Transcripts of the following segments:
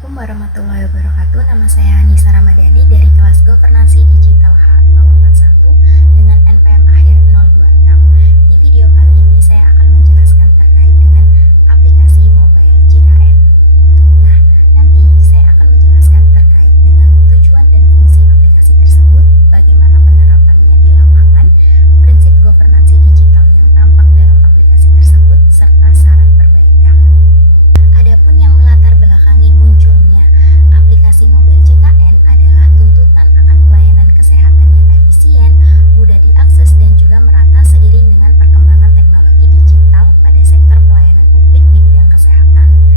Assalamualaikum warahmatullahi wabarakatuh. Nama saya Anissa Ramadhani dari kelas Governansi Digital H041 dengan NPM akhir 026. Di video kali ini saya akan menjelaskan terkait dengan aplikasi mobile JKN. Nah, nanti saya akan menjelaskan terkait dengan tujuan dan fungsi aplikasi tersebut, bagaimana penerapannya di lapangan, prinsip governansi digital yang tampak dalam aplikasi tersebut, serta saran perbaikan. Adapun yang melatar belakangi munculnya aplikasi mobile JKN adalah tuntutan akan pelayanan kesehatan yang efisien, mudah diakses, dan juga merata seiring dengan perkembangan teknologi digital pada sektor pelayanan publik di bidang kesehatan.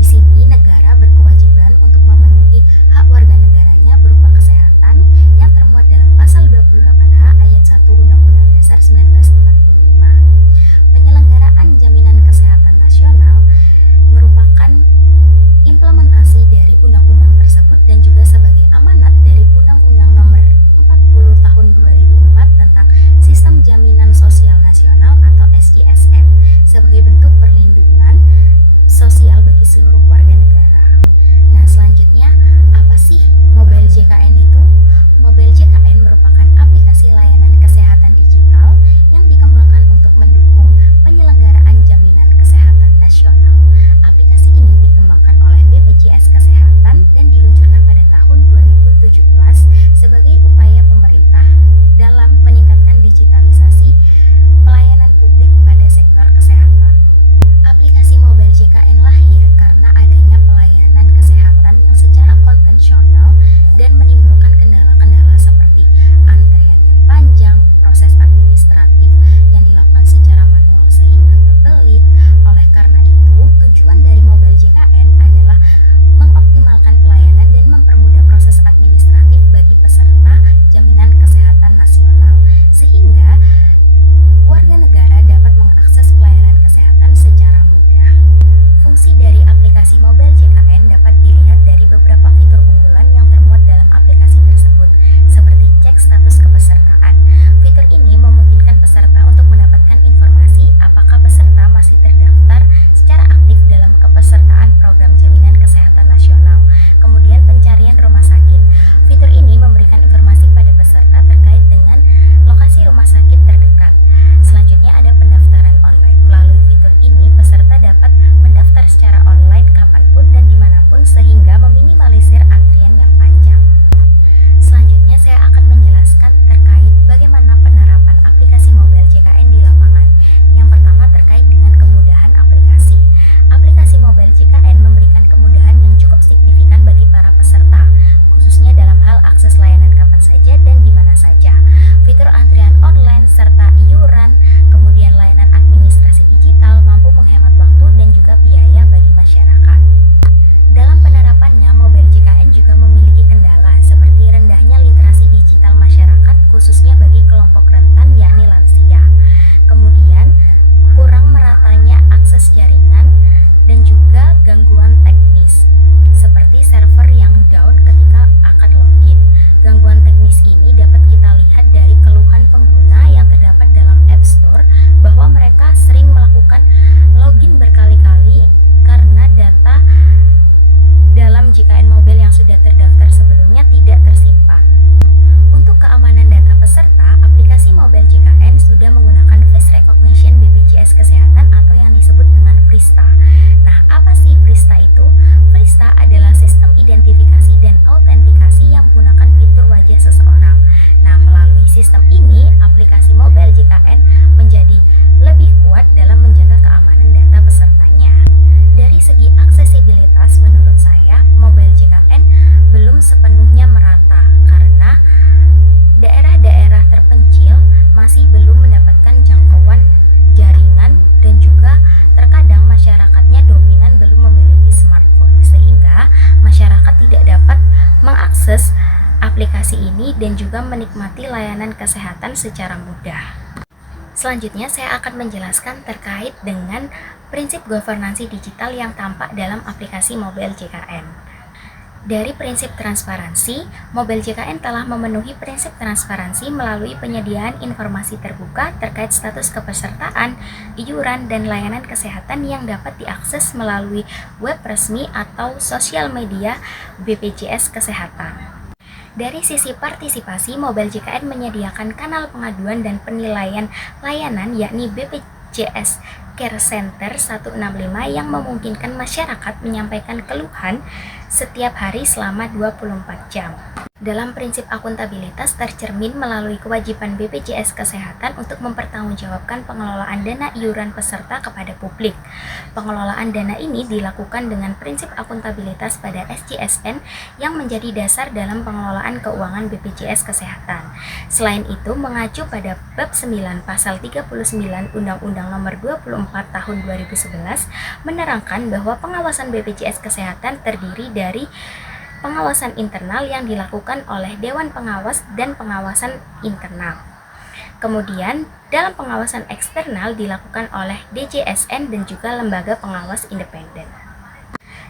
Di sini negara berkewajiban untuk memenuhi hak warga negaranya berupa kesehatan yang termuat dalam pasal 28H ayat 1 Undang-Undang Dasar 1945. Penyelenggaraan jaminan kesehatan nasional merupakan implementasi dari undang-undang tersebut dan juga sebagai amanat dari Undang-Undang Nomor 40 Tahun 2004 tentang Sistem Jaminan Sosial Nasional atau SJSN sebagai bentuk perlindungan sosial bagi seluruh warga negara. Nah, selanjutnya apa sih mobile JKN itu? Mobile JKN merupakan aplikasi layanan kesehatan digital yang dikembangkan untuk mendukung penyelenggaraan jaminan kesehatan nasional. Aplikasi ini dikembangkan oleh BPJS Kesehatan dan diluncurkan pada tahun 2017 sebagai upaya pemerintah dalam meningkatkan digitalisasi pelayanan publik pada sektor kesehatan. Aplikasi mobile JKN lahir karena adanya pelayanan kesehatan yang secara konvensional dan menimbulkan kendala-kendala seperti antrean yang panjang, proses administratif yang dilakukan secara manual sehingga berbelit. Oleh karena itu, tujuan dari mobile JKN adalah mengoptimalkan pelayanan dan mempermudah proses administratif bagi peserta jaminan kesehatan nasional, sehingga warga negara dapat mengakses pelayanan kesehatan secara mudah. Fungsi dari aplikasi mobile JKN dapat dilihat dari beberapa fitur unggulan yang termuat dalam aplikasi tersebut, seperti cek status kepesertaan. Fitur ini memungkinkan peserta untuk mendapatkan informasi apakah peserta masih terdaftar secara aktif dalam kepesertaan program jaminan kesehatan nasional. Kemudian pencarian rumah sakit. Fitur ini memberikan informasi pada peserta terkait dengan lokasi rumah sakit terdekat. Selanjutnya ada pendaftaran online. Melalui fitur ini, peserta dapat mendaftar secara online kapanpun dan dimanapun sehingga meminimalisir antrian yang panjang. Selanjutnya saya akan menjelaskan terkait bagaimana penerapan aplikasi mobile JKN di lapangan. Yang pertama terkait dengan kemudahan aplikasi. Aplikasi mobile JKN memberikan kemudahan yang cukup signifikan bagi para peserta, khususnya dalam hal akses layanan kapan saja dan di mana saja. Fitur antrian online serta iuran, kemudian layanan administrasi digital mampu menghemat waktu dan juga biaya bagi masyarakat. Dalam penerapannya, mobile JKN juga memiliki kendala seperti rendahnya literasi digital masyarakat khususnya bagi kelompok rentan yakni lansia. Kemudian, kurang meratanya akses jaringan dan juga gangguan teknis seperti server yang down ketika akan login. Gangguan teknis ini dapat kita lihat dari keluhan pengguna yang terdapat dalam App Store bahwa mereka sering melakukan login berkali-kali karena data dalam JKN Mobile yang sudah terdaftar sebelumnya tidak tersimpan. Untuk keamanan data peserta, aplikasi mobile JKN sudah menggunakan face recognition BPJS Kesehatan atau yang disebut dengan Frista. Nah, apa sih Frista itu? Frista adalah sistem identifikasi dan autentikasi yang menggunakan fitur wajah seseorang. Nah, melalui sistem ini, aplikasi mobile JKN menjadi lebih kuat dalam menjaga keamanan data pesertanya. Dari segi aksesibilitas, menurut saya, mobile JKN belum sepenuhnya merata karena daerah-daerah terpencil masih belum mendapatkan jangkauan jaringan dan juga terkadang masyarakatnya dominan belum memiliki smartphone sehingga masyarakat tidak dapat mengakses aplikasi ini dan juga menikmati layanan kesehatan secara mudah. Selanjutnya saya akan menjelaskan terkait dengan prinsip governansi digital yang tampak dalam aplikasi mobile JKN. Dari prinsip transparansi, Mobile JKN telah memenuhi prinsip transparansi melalui penyediaan informasi terbuka terkait status kepesertaan, iuran, dan layanan kesehatan yang dapat diakses melalui web resmi atau sosial media BPJS Kesehatan. Dari sisi partisipasi, Mobile JKN menyediakan kanal pengaduan dan penilaian layanan yakni BPJS Care Center 165 yang memungkinkan masyarakat menyampaikan keluhan setiap hari selama 24 jam. Dalam prinsip akuntabilitas tercermin melalui kewajiban BPJS Kesehatan untuk mempertanggungjawabkan pengelolaan dana iuran peserta kepada publik. Pengelolaan dana ini dilakukan dengan prinsip akuntabilitas pada SJSN yang menjadi dasar dalam pengelolaan keuangan BPJS Kesehatan. Selain itu, mengacu pada bab 9 pasal 39 Undang-Undang Nomor 24 Tahun 2011 menerangkan bahwa pengawasan BPJS Kesehatan terdiri dari pengawasan internal yang dilakukan oleh Dewan Pengawas dan pengawasan internal. Kemudian, dalam pengawasan eksternal dilakukan oleh DJSN dan juga lembaga pengawas independen.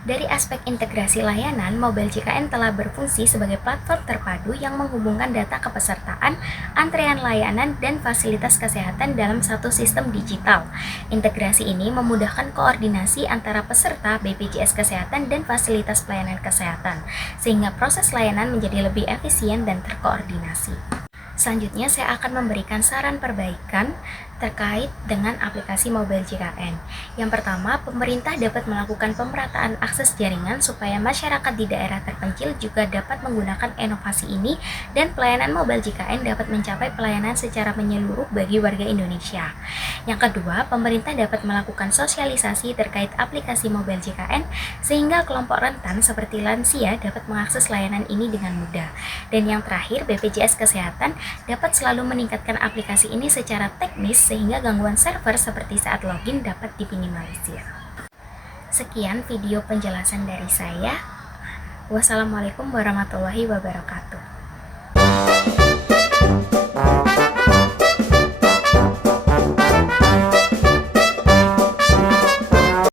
Dari aspek integrasi layanan, Mobile JKN telah berfungsi sebagai platform terpadu yang menghubungkan data kepesertaan, antrean layanan, dan fasilitas kesehatan dalam satu sistem digital. Integrasi ini memudahkan koordinasi antara peserta BPJS Kesehatan dan fasilitas pelayanan kesehatan, sehingga proses layanan menjadi lebih efisien dan terkoordinasi. Selanjutnya, saya akan memberikan saran perbaikan terkait dengan aplikasi Mobile JKN. Yang pertama, pemerintah dapat melakukan pemerataan akses jaringan supaya masyarakat di daerah terpencil juga dapat menggunakan inovasi ini dan pelayanan Mobile JKN dapat mencapai pelayanan secara menyeluruh bagi warga Indonesia. Yang kedua, pemerintah dapat melakukan sosialisasi terkait aplikasi Mobile JKN sehingga kelompok rentan seperti lansia dapat mengakses layanan ini dengan mudah. Dan yang terakhir, BPJS Kesehatan dapat selalu meningkatkan aplikasi ini secara teknis sehingga gangguan server seperti saat login dapat diminimalisir. Sekian video penjelasan dari saya. Wassalamualaikum warahmatullahi wabarakatuh.